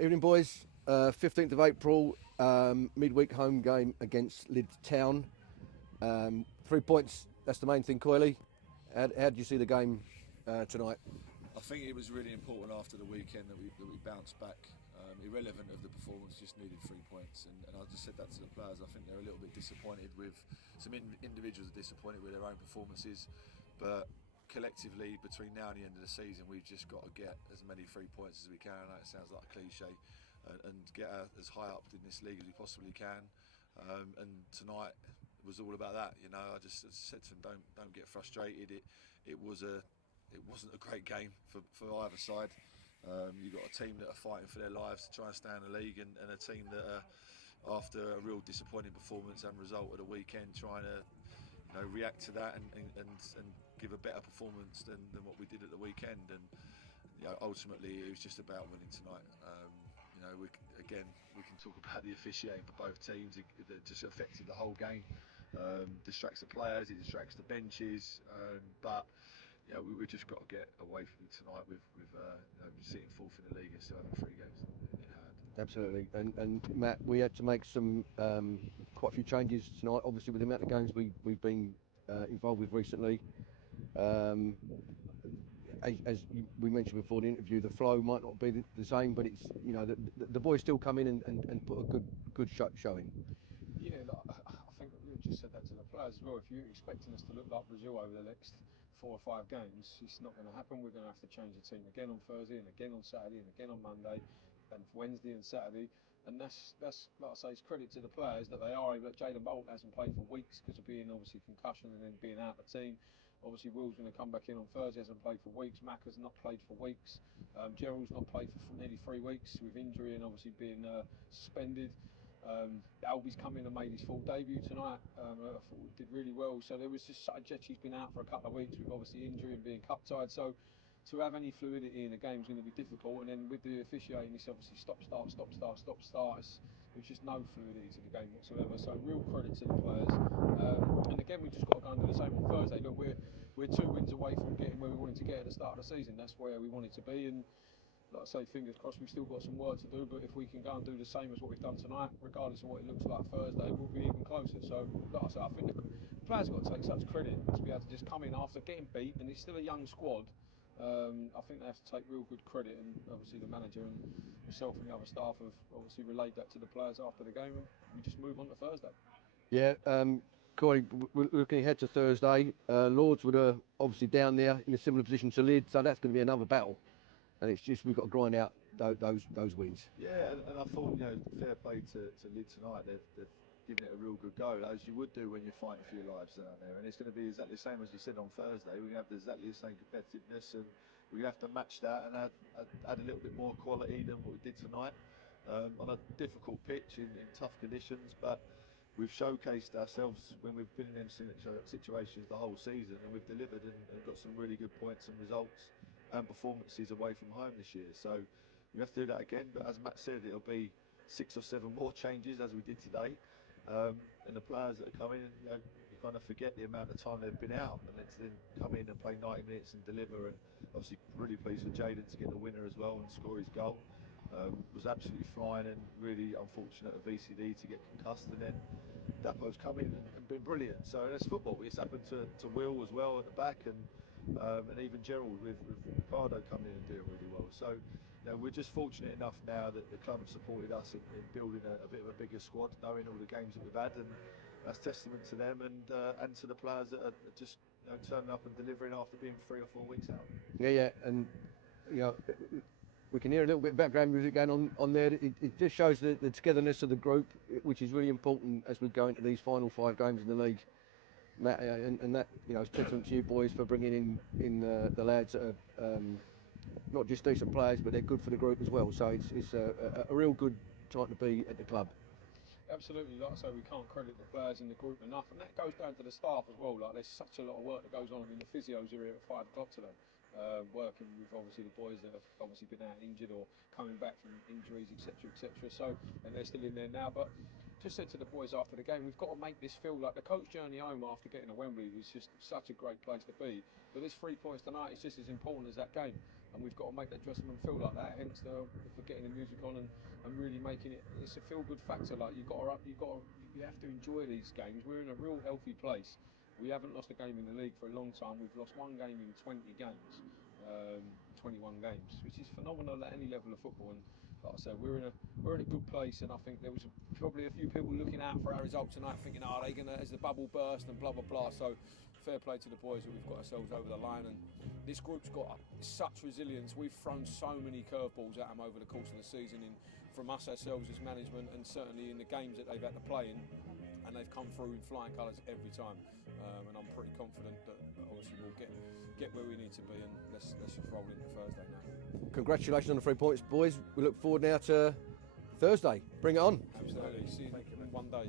Evening, boys. 15th of April, midweek home game against Lydd Town. 3 points, that's the main thing, Coyley. How did you see the game tonight? I think it was really important after the weekend that we bounced back. Irrelevant of the performance, just needed 3 points, and I just said that to the players. I think they're a little bit disappointed with some individuals are disappointed with their own performances, but collectively between now and the end of the season, we've just got to get as many 3 points as we can. I know it sounds like a cliche, and get as high up in this league as we possibly can. And tonight was all about that. You know, I just said to them, don't get frustrated. It wasn't a great game for either side. You've got a team that are fighting for their lives to try and stay in the league, and a team that are, after a real disappointing performance and result of the weekend, trying to react to that and give a better performance than what we did at the weekend. And ultimately it was just about winning tonight. We can talk about the officiating for both teams. It just affected the whole game. Distracts the players, it distracts the benches, but we've just got to get away from it tonight with sitting fourth in the league and still having 3 games in hand. Absolutely. And Matt, we had to make some quite a few changes tonight, obviously with the amount of games we've been involved with recently. As we mentioned before the interview, the flow might not be the same, but it's the boys still come in and put a good showing. Yeah, I think we just said that to the players as well. If you're expecting us to look like Brazil over the next 4 or 5 games, it's not going to happen. We're going to have to change the team again on Thursday and again on Saturday and again on Monday and Wednesday and Saturday. And that's like I say, it's credit to the players that they are able. Jayden Bolt hasn't played for weeks because of being obviously concussion and then being out of the team. Obviously, Will's going to come back in on Thursday, hasn't played for weeks. Macca's not played for weeks. Gerald's not played for nearly 3 weeks with injury and obviously being suspended. Albie's come in and made his full debut tonight. I thought we did really well. So there was just Jetty's been out for a couple of weeks with obviously injury and being cup tied. So to have any fluidity in the game is going to be difficult. And then with the officiating, it's obviously stop start. There's just no fluidity to the game whatsoever. So real credit to the players. And again, we just got to go and do the same on Thursday. Look, we're 2 wins away from getting where we wanted to get at the start of the season. That's where we wanted to be. And like I say, fingers crossed, we've still got some work to do, but if we can go and do the same as what we've done tonight, regardless of what it looks like Thursday, we'll be even closer. So, like I say, I think the players have got to take such credit to be able to just come in after getting beat, and it's still a young squad. I think they have to take real good credit, and obviously the manager and myself and the other staff have obviously relayed that to the players after the game, and we just move on to Thursday. Yeah, Corey, we're looking ahead to Thursday. Lords were obviously down there in a similar position to Lydd, so that's going to be another battle. And it's just we've got to grind out those wins. Yeah, and I thought, fair play to Lydd tonight. They've given it a real good go, as you would do when you're fighting for your lives down there. And it's going to be exactly the same as you said on Thursday. We're going to have exactly the same competitiveness, and we're going to have to match that and add a little bit more quality than what we did tonight on a difficult pitch in tough conditions. But we've showcased ourselves when we've been in them situations the whole season, and we've delivered and got some really good points and results and performances away from home this year. So we have to do that again, but as Matt said, it'll be 6 or 7 more changes as we did today. And the players that are coming, you kind of forget the amount of time they've been out, and let's then come in and play 90 minutes and deliver. And obviously really pleased for Jayden to get the winner as well and score his goal. Was absolutely flying, and really unfortunate of VCD to get concussed, and then Dapo's come in and been brilliant. So that's football. It's happened to Will as well at the back, and even Gerald with Ricardo coming in and doing really well. So we're just fortunate enough now that the club have supported us in building a bit of a bigger squad, knowing all the games that we've had, and that's testament to them and to the players that are just turning up and delivering after being 3 or 4 weeks out. Yeah, and we can hear a little bit of background music going on there. It just shows the togetherness of the group, which is really important as we go into these final 5 games in the league. Matt, and that it's testament to you boys for bringing in the lads that are not just decent players, but they're good for the group as well. So it's a real good time to be at the club. Absolutely, like I say, we can't credit the players in the group enough, and that goes down to the staff as well. Like, there's such a lot of work that goes on. I mean, the physios are here at 5 o'clock today, working with obviously the boys that have obviously been out injured or coming back from injuries, etc., etc. So, and they're still in there now. But just said to the boys after the game, we've got to make this feel like the coach journey home after getting to Wembley is just such a great place to be. But this 3 points tonight is just as important as that game. and we've got to make that dressing room feel like that. Hence the for getting the music on and really making it. It's a feel good factor. Like you have to enjoy these games. We're in a real healthy place. We haven't lost a game in the league for a long time. We've lost one game in 20 games, 21 games, which is phenomenal at any level of football. And like I said, we're in a good place. And I think there was probably a few people looking out for our result tonight, thinking, are they gonna, as the bubble burst and blah blah blah. So fair play to the boys that we've got ourselves over the line. And this group's got such resilience. We've thrown so many curveballs at them over the course of the season, from us ourselves as management, and certainly in the games that they've had to play in. And they've come through in flying colours every time, and I'm pretty confident that obviously we'll get where we need to be, and let's just roll into Thursday now. Congratulations on the 3 points, boys. We look forward now to Thursday. Bring it on. Absolutely. See you in one day.